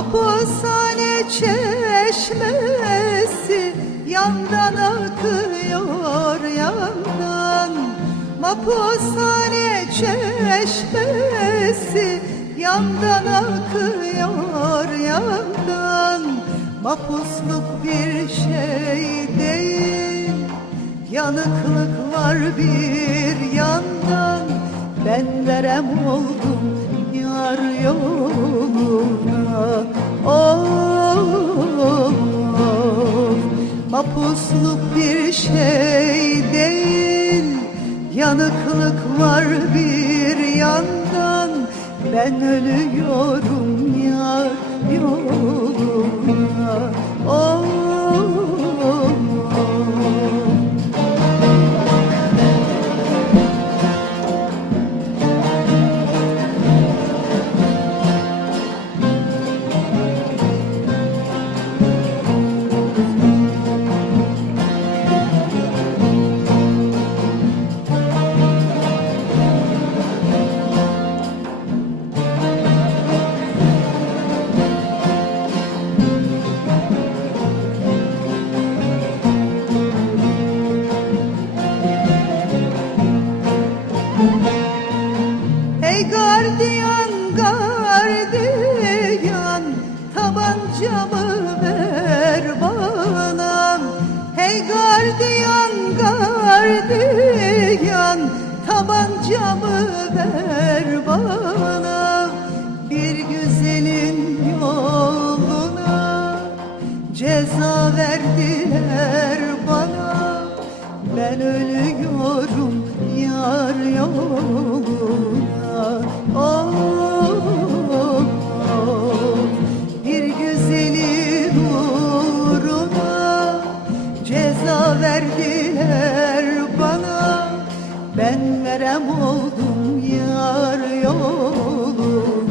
Hapishane çeşmesi yandan akıyor yandan. Hapishane çeşmesi yandan akıyor yandan. Mahpusluk bir şey değil Yanıklık var bir yandan. Ben verem oldum yar yoluna. Of Mapusluk bir şey değil. Yanıklık var bir yandan. Ben ölüyorum yar yoluna. Oh, gardiyan tabancamı ver bana. Hey gardiyan gardiyan tabancamı ver bana. Bir güzelin yoluna ceza verdiler bana. Ben ölüyorum yar yoluna Ben verem oldum yar yolum.